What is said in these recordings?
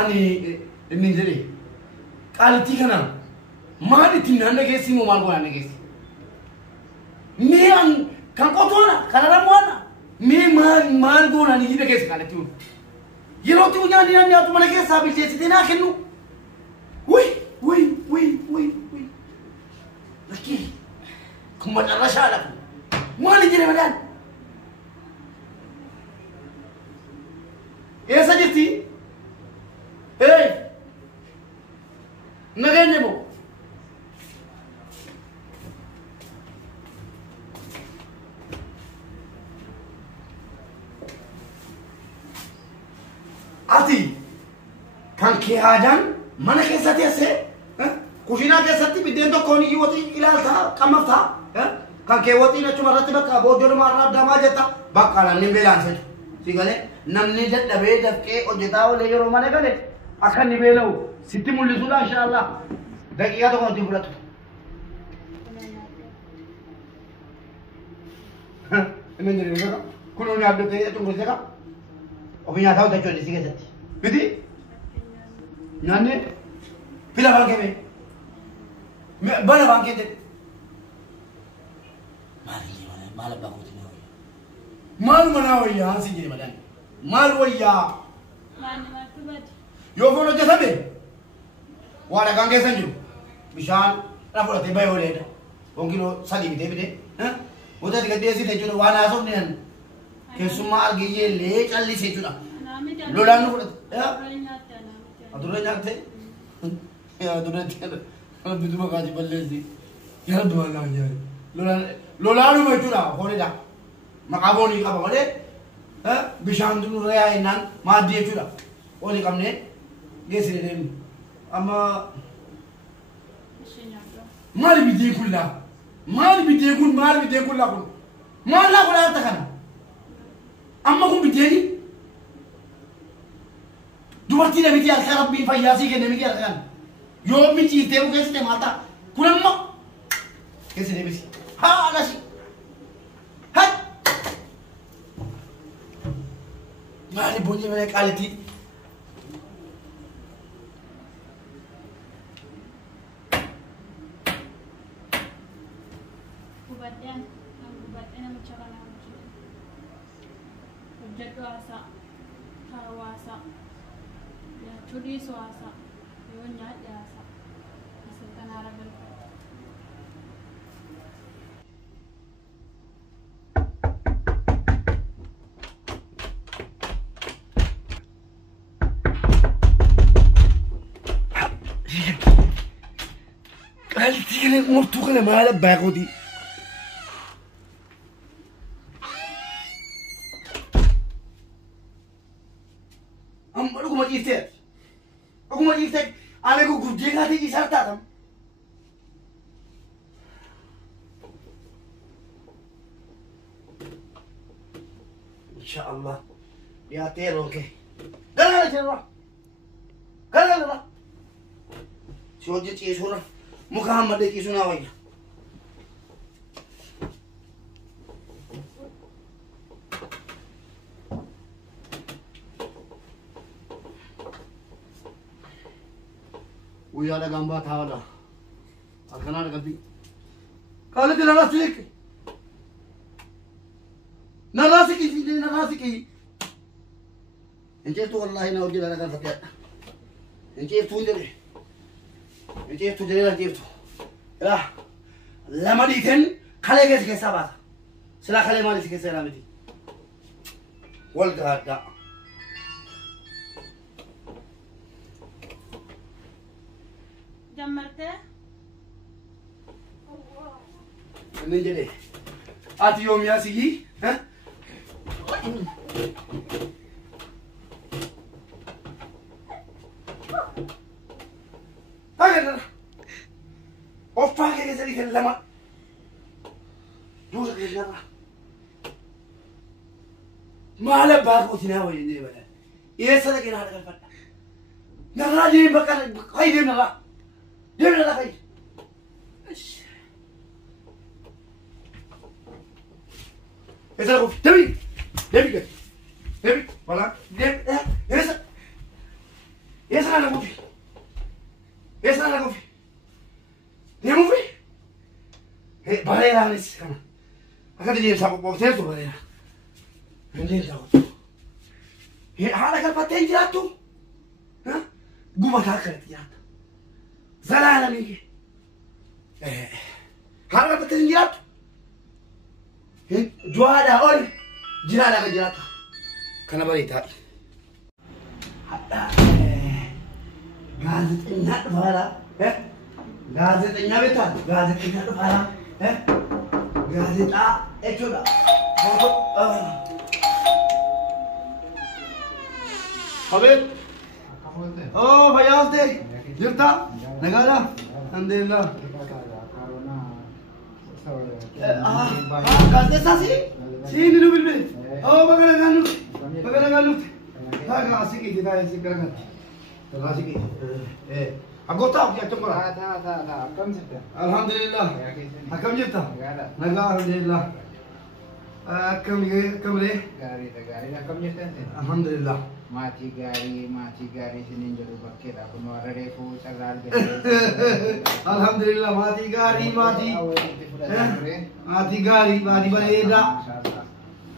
أني النجري قال تيجنا ما نتمنى نجسي مو مالكو نجسي مين كان قطونا كان رموانا مين مالكو نجي نجسي كان تيون يلو تيون يعني يعني أتوما نجسي سابي تيجي كنو وي لكن كم مرة شالك ما نجري مدان إيه سجلتي إيه نغني بو أتي كان كيادان mana keessatti ase kushina keessatti bideen tokko ni wati ilaalta qammafta kan kee wati achuma irratti bakka booddoodhuma irraa abdamaa jetta bakka namni beelaanse si galee namni dadhabee dafqee hojjetaa olee yeroo mana gale akka ni beela'u sitti mul'isuudha inshaallah daqiiqaa tokko nuti fudhatu inni jiru naka kunoo ni abdatee cungursee ka ofii nyaataa hojjechuu si keessatti biti nyaanni pila bangke me bana bangke te mal baguti mal mana waya hansi je madan mal waya man matubati yo fono je sabe wala gange sanju bishan rafu te bay wala da ongino sadi bide bide oda diga desi te juno wana so nen kesuma argiye le calli se juna lolan no ya adure nyakte ya adure tiada kalau bidu makaji balesi ya dua lang ya lolan no juna hore da makaboni ka bale bishan dunu raya inan ma die juna oli kamne gesi den ama mal bidi kulla mal bidi kulla kun mal la kulla takana amma kun bideni dubartii namiti harka rabbiin fayyaasii kenne miti harkaan yoo michiitee u keessatti maata kun ammoo keessa deebisi haa anasi hai maali boonye malee qaalitii nama cara hojjedhu haasaa hawaasa chudii soasa yoo nyaadhe haasaa isa kanaara galfata قالتي لي مرتو كلام على باغودي أقوم أجيبك أنا أقول جيك هذه جسارتهم إن شاء الله يا تيرو كي قال لا تيرو قال لا شو جت يسورة محمد يسونا ويا ويا لا جنبها تعالى القناة قلبي قالت لي راسك نراسك نراسك انت والله انا وجد انا قلت انت تودري انت تودري لا جبتو لا لما ديتن خليك كسبات سلا خلي مالك كسلامتي والقعده جمرته نجري اتي يوم يا سيدي ها هاي اوفا كده زي كلمه دوزك الجرة ما له باغ وتناوي دي ولا ايه صدق انا هذا الفتى نرى دي بقى خير نرى دير لا خير اذا قف تبي ولا دير Eessa na gufi? Eessa na gufi? Deemu fi? Bareedaanis kana. Akka deemsaa qoqqoofteetu bareeda. Hin deemsaa qoqqoofu. Haala galfattee hin jiraattu? Gumataa akkanatti jiraata. Zalaalamii kee. Haala galfattee hin jiraattu? Du'aadhaa ol jiraadhaa kan jiraata. Kana bareedaa. Gaazexeenya dhufaadhaa. Gaazexeenya beektaa? Gaazexeenya dhufaadhaa. Gaazexaa jechuudha. Habib. Oh, fayyaa ooltee jirta? Nagaadhaa? Alhamdulillah. Gaazexaa si ni dubilbee. Oh, baga nagaan dhufte. Baga nagaan dhufte. Taa asiqiiti taa asi garagaatti. Taa asiqiiti. Agoota of jechuu qora. Akkam jirta? Alhamdulillah. Akkam jirta? Nagaa alhamdulillah. Akkamlee? Gaariidha gaariidha. Akkam jirtan? Alhamdulillah. Maatii gaarii isiniin jedhu bakkeedha. Kun warra reefuu carraa argate. Alhamdulillah maatii gaarii maatii bareedaa.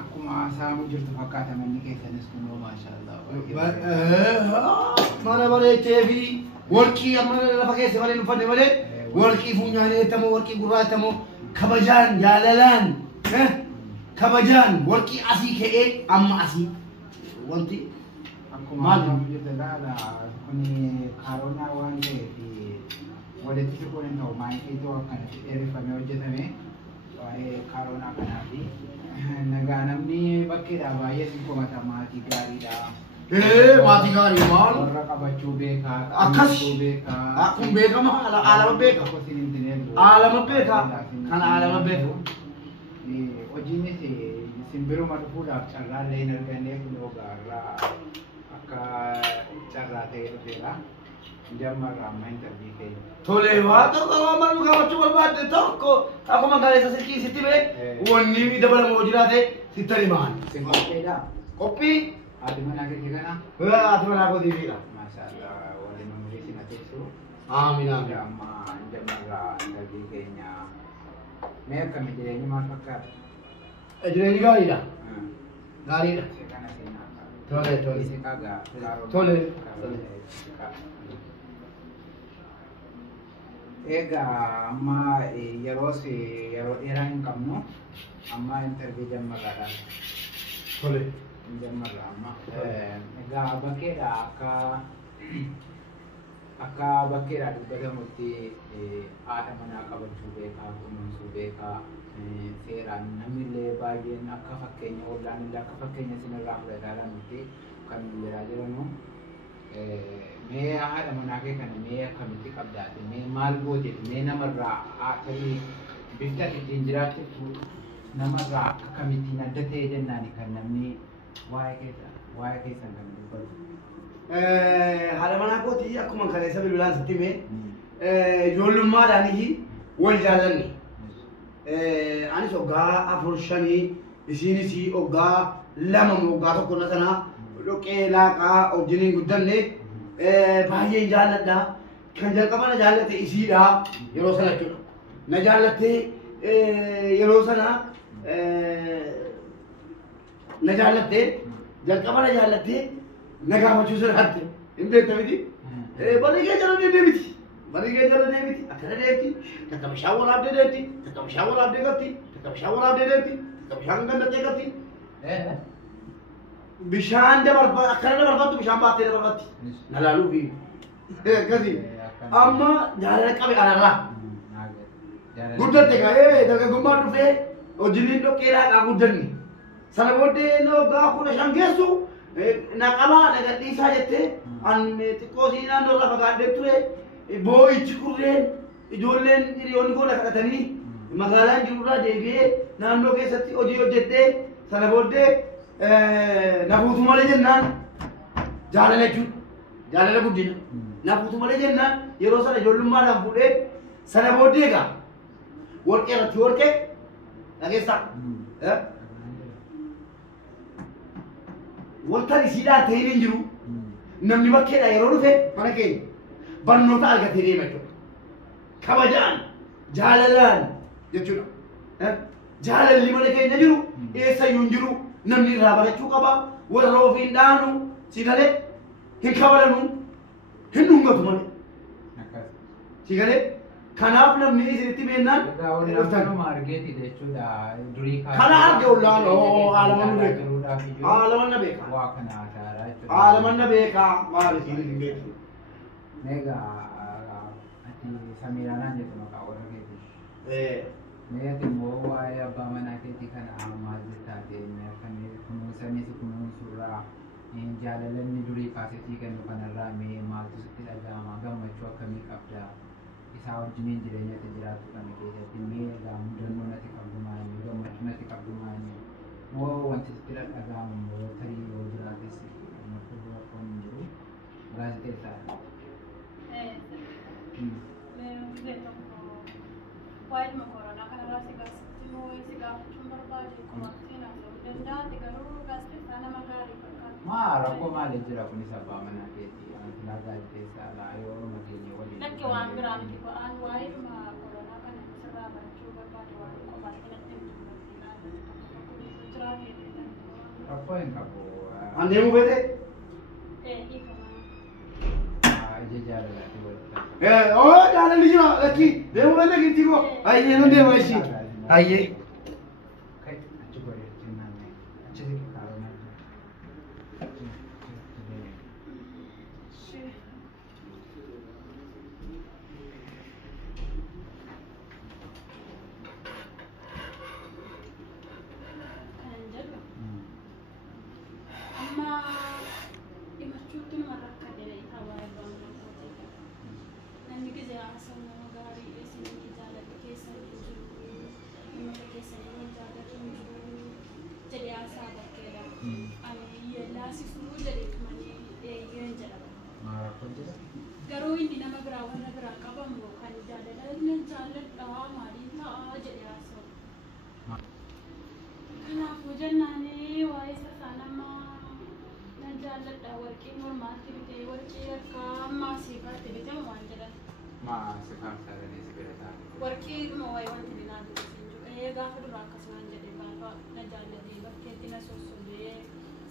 Akkuma saamu jirtu fakkaata manni keessanis kunoo maashaallah. Mana bareechee fi warqii amma lafa keessa malee uffanne malee warqii funyaanee tamoo warqii gurraachamoo kabajaan jaalalaan kabajaan warqii asii ka'ee amma asii wanti akkuma saamu jirtu laala kuni kaaroonaa waan ta'eef walitti fiquun hin ta'u maayikiitu akkanatti dheereffamee hojjetame waa'ee kaaroonaa kanaafi nagaa namni bakkeedha baay'ee sin komata maatii gaariidha. Maatii gaarii maal? Warra qabachuu beekaa. Akkas akkuma beekama alama beeka. Alama beeka kana alama beeka. Hojiinis simbiruma dhufuudhaaf carraallee hin arganne kun ogaarraa akka carraa ta'ee dhufeera. Jammarraa amma intarvii keenya. Tole waa tokko waan barnu qabachuu barbaadde tokko akkuma gaaleessa silkii sitti bee wanni dabalama hojii jiraate sitti himaan. Sin qopheedha. Qophii? Haati manaa keetii kana? Haati manaa kootii fiidha. Maashaallah waliin umurii sin ateessu. Amiin amiin. Amma jammarraa intarvii keenya. Mee akkami jireenyi maal fakkaata? Jireenyi gaariidha. Gaariidha. Kana seenaa. Tole tole. Isi kagaa. Tole. Egaa amma yeroo dheeraa hin qabnu amma intarvii jammarraadha. Tole. Jammarra amma egaa bakkeedha akka bakkeedha dubbatamutti haadha manaa qabachuu beekaa kunuunsuu beekaa seeraan namnillee baay'een akka fakkeenya ollaan illee akka fakkeenya sinirraa fudhataadhaan nuti kan jiraa jiranu mee haadha manaa kee kana mee akkamitti qabdaate mee maal goote mee namarraa ta'ee bifta ittiin jiraachiftu namarraa akkamittiin adda ta'e jennaani kan namni waa'ee keessan kan dubbatu. Haadha manaa kootii akkuma kaleessa bilbilaan sitti himee ijoollummaadhaanii wal jaallanne. Anis waggaa 4-5 isiinis waggaa 2 waggaa tokko na sanaa dhoqqee laaqaa wajjiniin guddanne baay'een jaalladha. Kan jalqaba na jaallatte isiidha yeroo sana jechuudha. Na jaallattee yeroo sana na jaallattee jalqaba na jaallattee na gaafachuu sodaate hin beektamiti. Barri kee jala deemti. Barri kee jala deemti. Akkana deemti. Takka bishaan waraabdee deemti. Takka bishaan waraabdee gatti. Takka bishaan waraabdee deemti. Takka bishaan gandattee gatti. Bishaan dabarfatu akkana dabarfattu bishaan baattee dabarfatti. Na laaluu fi akkasii. Amma jaalala qabe anarraa. Guddatte ka'ee dargaggummaan dhufee hojiin dhoqqee laaqaa guddanne. Sana booddee waggaa 15 geessu naqamaa nagadhiisaa jettee an xiqqoo sii naannoo irraa fagaadhee ture boo'ichi kurreen ijoolleen hiriyoonni koo na kadhatanii magaalaan jirurraa deebi'ee naannoo keessatti hojii hojjedhee sana booddee nafuutu malee jennaan jaalala jechuudha. Jaalala guddina. Nafuutu malee jennaan yeroo sana ijoollummaadhaan fuudhee sana booddee egaa warqee irratti warqee dhageessaa. Wanta isiidhaan ta'een hin jiru. namni bakkeedha yeroo dhufe mana keenya barnoota argatee deema jechuudha. Kabajaan jaalalaan jechuudha. Jaalalli mana keenya jiru eessayyuu hin jiru namni irraa barachuu qaba warra ofiin dhaanu si galee hin kabalanu hin dhungatu malee. Si galee kanaaf namni isinitti beennaan kana arge ollaan haalamanna beeka haalamanna beeka maal isin hin beeku. Mega ati Samiraanaan jettu maqaa warra keeti. Mee ati immoo waa'ee abbaa manaa keetii kana maal jettaate akkamii kunuunsanii si kunuunsurraa jaalalanni durii kaasetii kennu kanarraa mee maaltu sitti dhaga'ama gammachuu akkamii qabda isaa wajjiniin jireenyatti jiraatu kana keessatti mee egaa mudannoo natti qabdu maanii gammachuu natti qabdu maanii moo wanti sitti dhaga'amu immoo tarii yoo jiraates gammachuu rakkoon hin jiru gaazexeessaadha. Waa'ee koronaa kanarraa si gaafachuun barbaade kumaattiin haasa'uu danda'a garuu gaazexeessaa nama gaarii fakkaata. Maa rakkoo maalii jira kunis abbaa manaa keetii antilaa gaazexeessaa laa yoo nageenya waliin. Lakke waan biraa miti ba'aan waa'ee koronaa kana sirraa barachuu barbaade waan qofaatti natti hin rakkoo hin qabu. Andeemu beete? Ija jaalalaati walitti. Oh jaalalli jira lakki deemu beete gitti koo ayyee nu deema ishii ayyee. Achi godheetti naannee achi siqi kaarona. Garuu inni nama biraa warra biraa qabamu kan jaalalli jaalladhaa maaliif ta'a jedhee haasa'u. Kanaafuu jennaanii waa'ee sasaa nama na jaalladhaa warqii mormaatti bitee warqii akka ammaa siifaatti bitamu waan jedhan. Maa sifaaf sagalee si bira taa'e. Warqii dhuma waa'ee wanti dinaa dubbisiin jiru. Gaafa duraa akkasumaan jedhee gaafa na jaalladhee bakkeetti na sossobee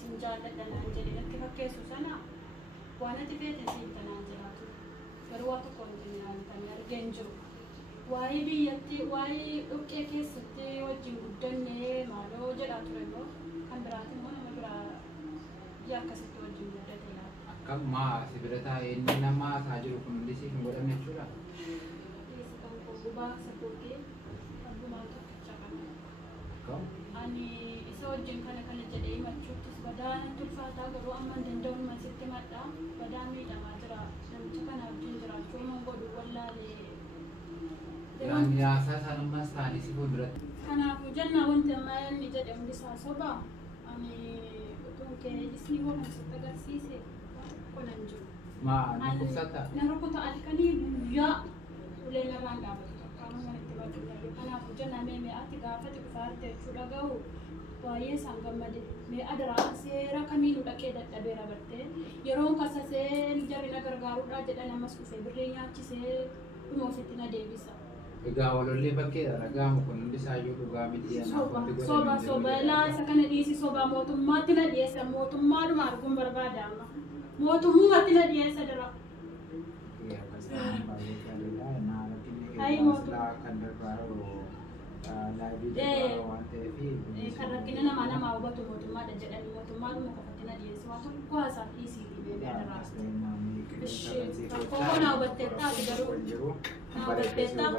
sin jaalladha naan jedhee natti fakkeessu sana waan ati beekte siin tanaan jiraatu. Garuu waa tokko hin argeen jiru. Waa'ee biyyatti waa'ee dhoqqee keessatti wajjin guddannee maaloo jedhaa ture immoo kan biraati immoo nama biraa yaa akkasitti wajjin guddate laata. Akkammaa si bira taa'ee inni nama isaa jiru kun hundi si hin godhamne jechuudha. Dhiyeessi kan koo gubaa sabootee abbumaa tokkicha kana. Ani isa wajjin kana jedhee himachuuttis badaa natti ulfaataa garuu amma hin danda'uun masitti madhaa badaa miidhamaa jira. Namicha kana wajjin jiraachuu man godhu wallaalee. Yaasaa isaanummaa isaanii si fuulduratti. Kanaafuu jennaa wanti amma inni jedhe hundi isaa sobaa. Ani utuun kee isni hoo kan sitti agarsiise kunan jiru. Maa na kubsatta? Na rukuta halkanii guyyaa ulee narraan dhaabatu tokkoon itti baduu. Kanaafuu jennaa mee ati gaafate dhufaarte jechuu dhaga'u baay'ee isaan gammade. Mee adaraa seera kamiinu dhaqee dadhabeera bartee yeroon kasasee jarri na gargaaruudhaa jedhan ammas dhufee birree nyaachisee dhuma ofitti na deebisa. Egaa walollee bakkeedha dhaga'amu kun hundi isaayyuu dhugaa miti. Soba laa isa kana dhiisi soba mootummaatti na dhiyeessa mootummaadhuma arguun barbaada amma mootummaatti na dhiyeessa dira. Kan darbaaru kan rakkina namaa hubatu mootummaadha jedhanii mootummaadhuma qofatti na dhiyeessa waan tokko haasaa dhiisiitii beekaa diraas. Rakkoo naa hubatteettaa ati garuu naa hubatteettaa.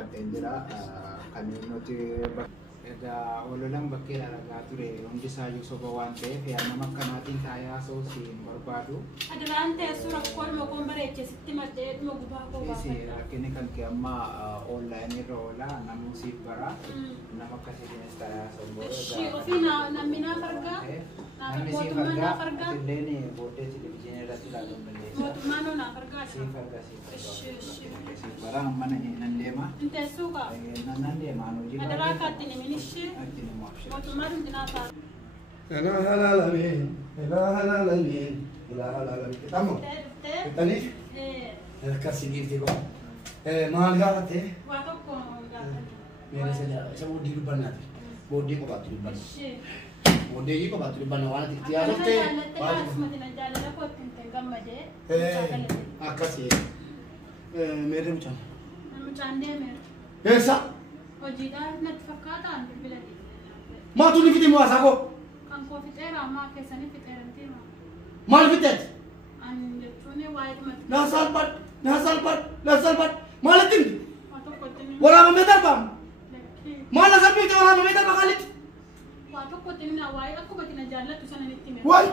Egaa ololaan bakkeedha ragaa ture hundi isaayyuu soba waan ta'eef nama akkanaatiin taa'ee haasa'uu si hin barbaadu. Adaraan teessoo rakkoo dhuma koon bareechee sitti maddee dhuma gubaa koo baafadha. Rakkinni kan kee amma onlaayinii irra oolaa namuu siif bara nama akkasiitiinis taa'ee haasa'u. Ofii namni naaf argaa mootummaan naaf argaa. Illeen booddee televizyiinii irratti ilaaluun dandeessa. Mootummaan naaf argaa. Siif argaa siif bara amma nan deema. Teessoo kaa. Nan deema hojii. Adaraa kaatti ni minishee. mootummaan naaf argaa. إله العالمين إله العالمين laga bitamo. Tani kasih gitu kok. Mahal gak teh? Waktu kau Mere saya bodi ruban nanti. Bodi kok batu ruban. Bodi kok batu ruban wana tiada teh. Akasih. Mere macam. Macam dia mer. Esa. Oh jika nak fakatan bila di. Ma tu ni kita mau asako. Kan kau fitera mak kesani fitera nanti mak. Mal fitet. Ande tune white mat. Nasal pat. Malatin. Waktu kau tini. Wala memetar bam. Mala sabi tu wala memetar bakalit. Waktu kau tini na white aku berarti na jalan tu sana nanti mer. Why?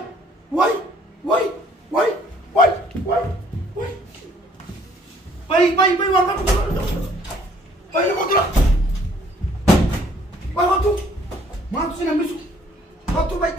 Baik, wangkat tu. Baik, kau tu lah. Baik, waktu. Mana tu sini ambil su. Waktu baik.